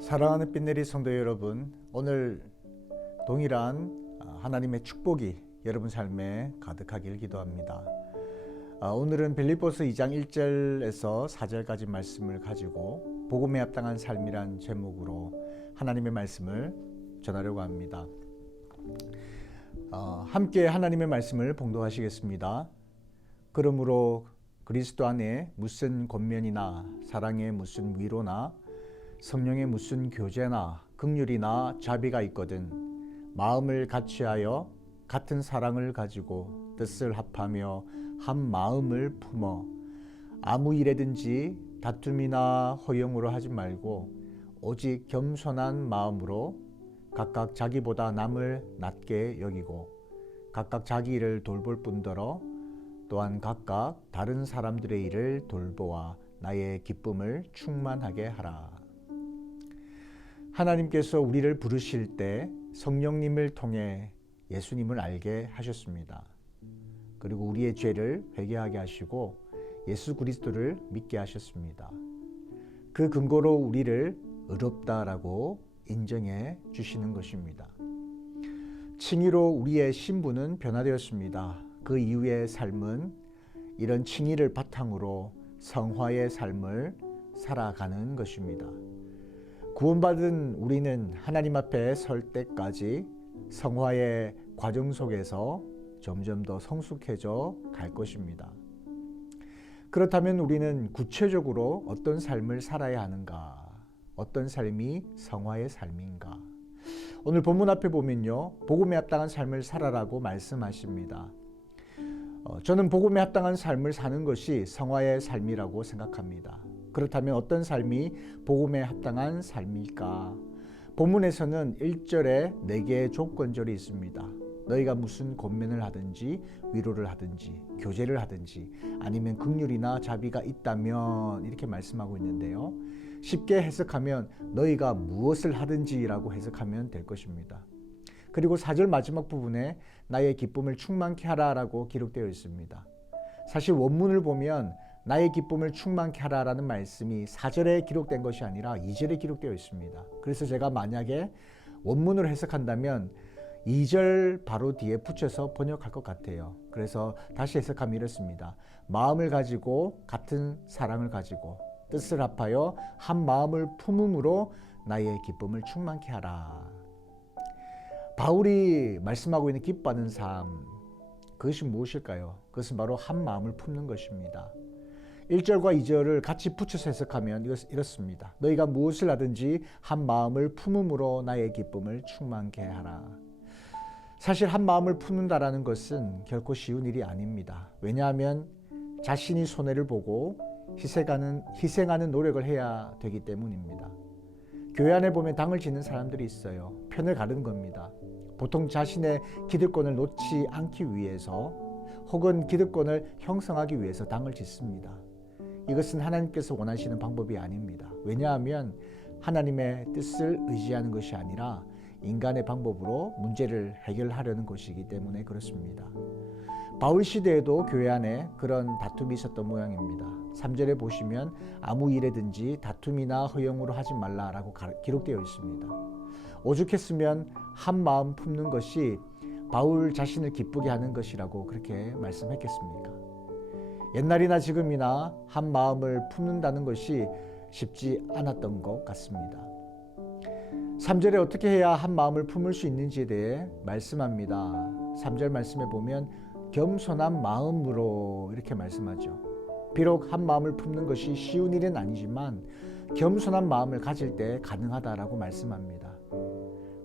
사랑하는 빛내리 성도 여러분, 오늘 동일한 하나님의 축복이 여러분 삶에 가득하길 기도합니다. 오늘은 빌립보서 2장 1절에서 4절까지 말씀을 가지고 복음에 합당한 삶이란 제목으로 하나님의 말씀을 전하려고 합니다. 함께 하나님의 말씀을 봉독하시겠습니다. 그러므로 그리스도 안에 무슨 권면이나 사랑의 무슨 위로나 성령의 무슨 교제나 긍휼이나 자비가 있거든 마음을 같이하여 같은 사랑을 가지고 뜻을 합하며 한 마음을 품어 아무 일에든지 다툼이나 허용으로 하지 말고 오직 겸손한 마음으로 각각 자기보다 남을 낮게 여기고 각각 자기 일을 돌볼 뿐더러 또한 각각 다른 사람들의 일을 돌보아 나의 기쁨을 충만하게 하라. 하나님께서 우리를 부르실 때 성령님을 통해 예수님을 알게 하셨습니다. 그리고 우리의 죄를 회개하게 하시고 예수 그리스도를 믿게 하셨습니다. 그 근거로 우리를 의롭다라고 인정해 주시는 것입니다. 칭의로 우리의 신분은 변화되었습니다. 그 이후의 삶은 이런 칭의를 바탕으로 성화의 삶을 살아가는 것입니다. 구원받은 우리는 하나님 앞에 설 때까지 성화의 과정 속에서 점점 더 성숙해져 갈 것입니다. 그렇다면 우리는 구체적으로 어떤 삶을 살아야 하는가? 어떤 삶이 성화의 삶인가? 오늘 본문 앞에 보면요, 복음에 합당한 삶을 살아라고 말씀하십니다. 저는 복음에 합당한 삶을 사는 것이 성화의 삶이라고 생각합니다. 그렇다면 어떤 삶이 복음에 합당한 삶일까? 본문에서는 1절에 4개의 조건절이 있습니다. 너희가 무슨 권면을 하든지 위로를 하든지 교제를 하든지 아니면 긍휼이나 자비가 있다면 이렇게 말씀하고 있는데요. 쉽게 해석하면 너희가 무엇을 하든지라고 해석하면 될 것입니다. 그리고 4절 마지막 부분에 나의 기쁨을 충만케 하라라고 기록되어 있습니다. 사실 원문을 보면 나의 기쁨을 충만케 하라라는 말씀이 4절에 기록된 것이 아니라 2절에 기록되어 있습니다. 그래서 제가 만약에 원문으로 해석한다면 2절 바로 뒤에 붙여서 번역할 것 같아요. 그래서 다시 해석하면 이렇습니다. 마음을 가지고 같은 사랑을 가지고 뜻을 합하여 한 마음을 품음으로 나의 기쁨을 충만케 하라. 바울이 말씀하고 있는 기뻐하는 삶, 그것이 무엇일까요? 그것은 바로 한 마음을 품는 것입니다. 1절과 2절을 같이 붙여서 해석하면 이렇습니다. 너희가 무엇을 하든지 한 마음을 품음으로 나의 기쁨을 충만케 하라. 사실 한 마음을 품는다라는 것은 결코 쉬운 일이 아닙니다. 왜냐하면 자신이 손해를 보고 희생하는 노력을 해야 되기 때문입니다. 교회 안에 보면 당을 짓는 사람들이 있어요. 편을 가르는 겁니다. 보통 자신의 기득권을 놓지 않기 위해서 혹은 기득권을 형성하기 위해서 당을 짓습니다. 이것은 하나님께서 원하시는 방법이 아닙니다. 왜냐하면 하나님의 뜻을 의지하는 것이 아니라 인간의 방법으로 문제를 해결하려는 것이기 때문에 그렇습니다. 바울 시대에도 교회 안에 그런 다툼이 있었던 모양입니다. 3절에 보시면 아무 일에든지 다툼이나 허용으로 하지 말라라고 기록되어 있습니다. 오죽했으면 한 마음 품는 것이 바울 자신을 기쁘게 하는 것이라고 그렇게 말씀했겠습니까? 옛날이나 지금이나 한 마음을 품는다는 것이 쉽지 않았던 것 같습니다. 3절에 어떻게 해야 한 마음을 품을 수 있는지에 대해 말씀합니다. 3절 말씀에 보면 겸손한 마음으로 이렇게 말씀하죠. 비록 한 마음을 품는 것이 쉬운 일은 아니지만 겸손한 마음을 가질 때 가능하다라고 말씀합니다.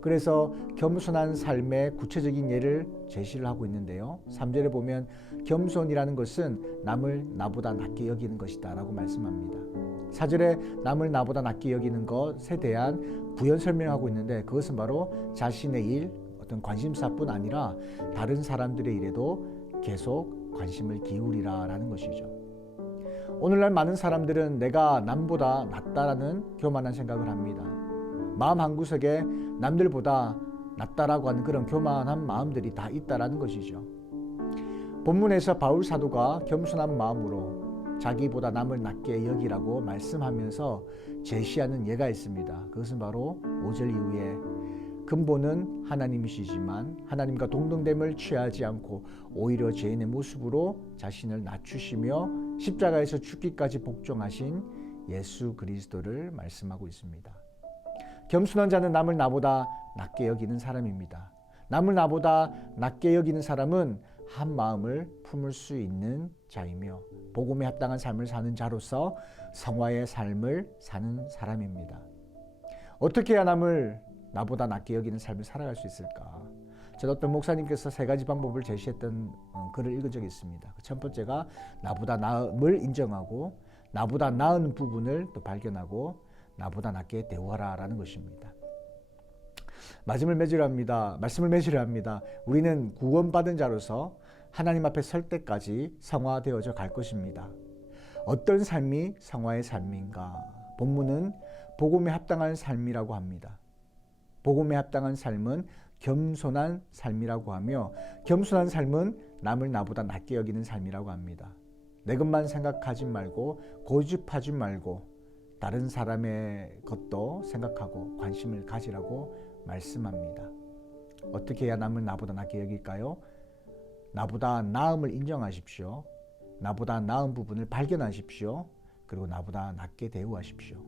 그래서 겸손한 삶의 구체적인 예를 제시를 하고 있는데요. 3절에 보면 겸손이라는 것은 남을 나보다 낮게 여기는 것이다 라고 말씀합니다. 4절에 남을 나보다 낮게 여기는 것에 대한 부연 설명하고 있는데 그것은 바로 자신의 일, 어떤 관심사뿐 아니라 다른 사람들의 일에도 계속 관심을 기울이라 라는 것이죠. 오늘날 많은 사람들은 내가 남보다 낫다라는 교만한 생각을 합니다. 마음 한구석에 남들보다 낫다라고 하는 그런 교만한 마음들이 다 있다라는 것이죠. 본문에서 바울 사도가 겸손한 마음으로 자기보다 남을 낮게 여기라고 말씀하면서 제시하는 예가 있습니다. 그것은 바로 5절 이후에 근본은 하나님이시지만 하나님과 동등됨을 취하지 않고 오히려 죄인의 모습으로 자신을 낮추시며 십자가에서 죽기까지 복종하신 예수 그리스도를 말씀하고 있습니다. 겸손한 자는 남을 나보다 낮게 여기는 사람입니다. 남을 나보다 낮게 여기는 사람은 한 마음을 품을 수 있는 자이며 복음에 합당한 삶을 사는 자로서 성화의 삶을 사는 사람입니다. 어떻게 해야 남을 나보다 낮게 여기는 삶을 살아갈 수 있을까? 저도 어떤 목사님께서 3가지 방법을 제시했던 글을 읽은 적이 있습니다. 첫 번째가 나보다 남을 인정하고 나보다 나은 부분을 또 발견하고 나보다 낮게 대우하라 라는 것입니다. 말씀을 맺으려 합니다. 우리는 구원받은 자로서 하나님 앞에 설 때까지 성화되어져 갈 것입니다. 어떤 삶이 성화의 삶인가? 본문은 복음에 합당한 삶이라고 합니다. 복음에 합당한 삶은 겸손한 삶이라고 하며 겸손한 삶은 남을 나보다 낮게 여기는 삶이라고 합니다. 내 것만 생각하지 말고 고집하지 말고 다른 사람의 것도 생각하고 관심을 가지라고 말씀합니다. 어떻게 해야 남을 나보다 낮게 여길까요? 나보다 나음을 인정하십시오. 나보다 나은 부분을 발견하십시오. 그리고 나보다 낮게 대우하십시오.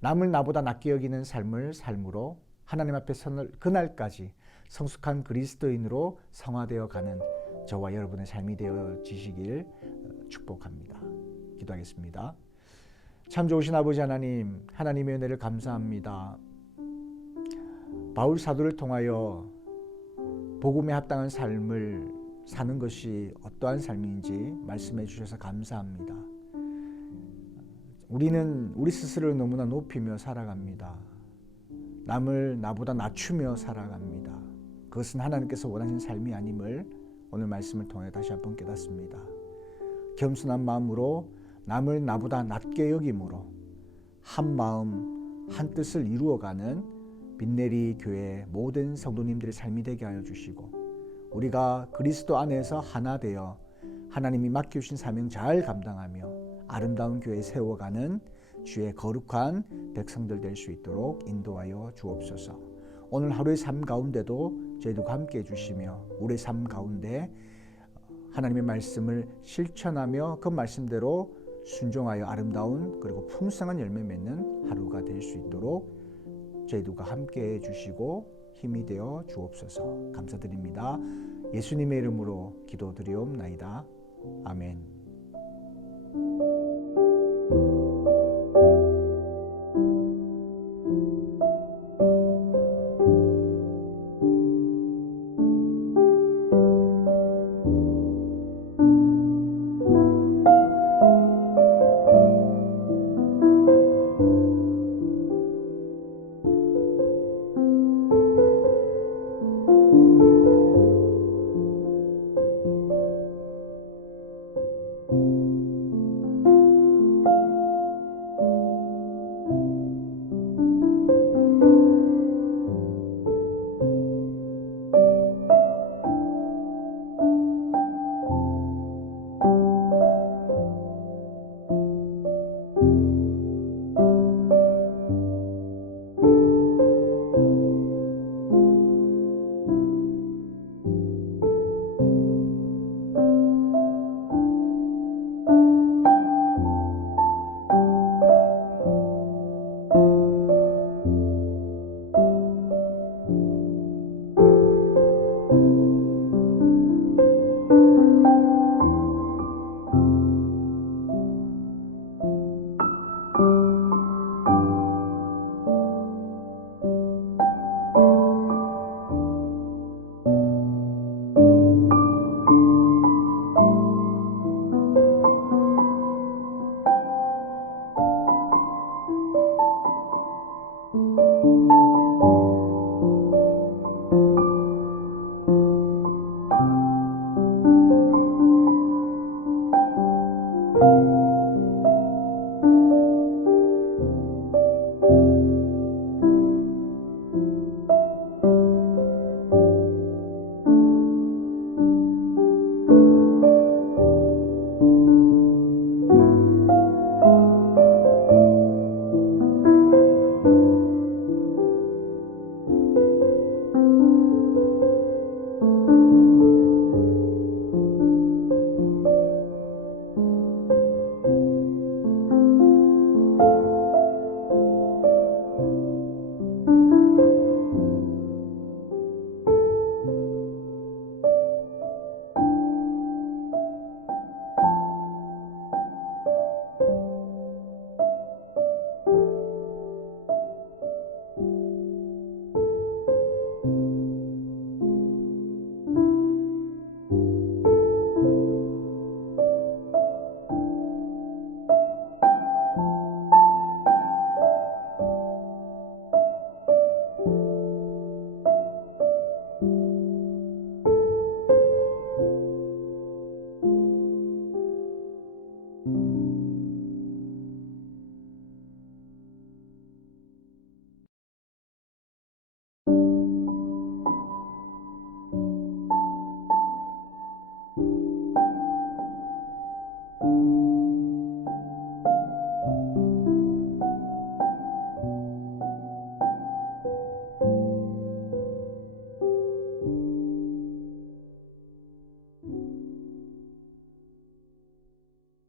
남을 나보다 낮게 여기는 삶을 삶으로 하나님 앞에 서는 그날까지 성숙한 그리스도인으로 성화되어 가는 저와 여러분의 삶이 되어지시길 축복합니다. 기도하겠습니다. 참 좋으신 아버지 하나님, 하나님의 은혜를 감사합니다. 바울 사도를 통하여 복음에 합당한 삶을 사는 것이 어떠한 삶인지 말씀해 주셔서 감사합니다. 우리는 우리 스스로를 너무나 높이며 살아갑니다. 남을 나보다 낮추며 살아갑니다. 그것은 하나님께서 원하시는 삶이 아님을 오늘 말씀을 통해 다시 한번 깨닫습니다. 겸손한 마음으로 남을 나보다 낮게 여김으로 한 마음 한 뜻을 이루어가는 빈내리 교회 모든 성도님들의 삶이 되게 하여 주시고 우리가 그리스도 안에서 하나 되어 하나님이 맡겨주신 사명 잘 감당하며 아름다운 교회 세워가는 주의 거룩한 백성들 될 수 있도록 인도하여 주옵소서. 오늘 하루의 삶 가운데도 저희들과 함께 해주시며 우리의 삶 가운데 하나님의 말씀을 실천하며 그 말씀대로 순종하여 아름다운 그리고 풍성한 열매 맺는 하루가 될 수 있도록 저희들과 함께 해주시고 힘이 되어 주옵소서. 감사드립니다. 예수님의 이름으로 기도드리옵나이다. 아멘.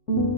니다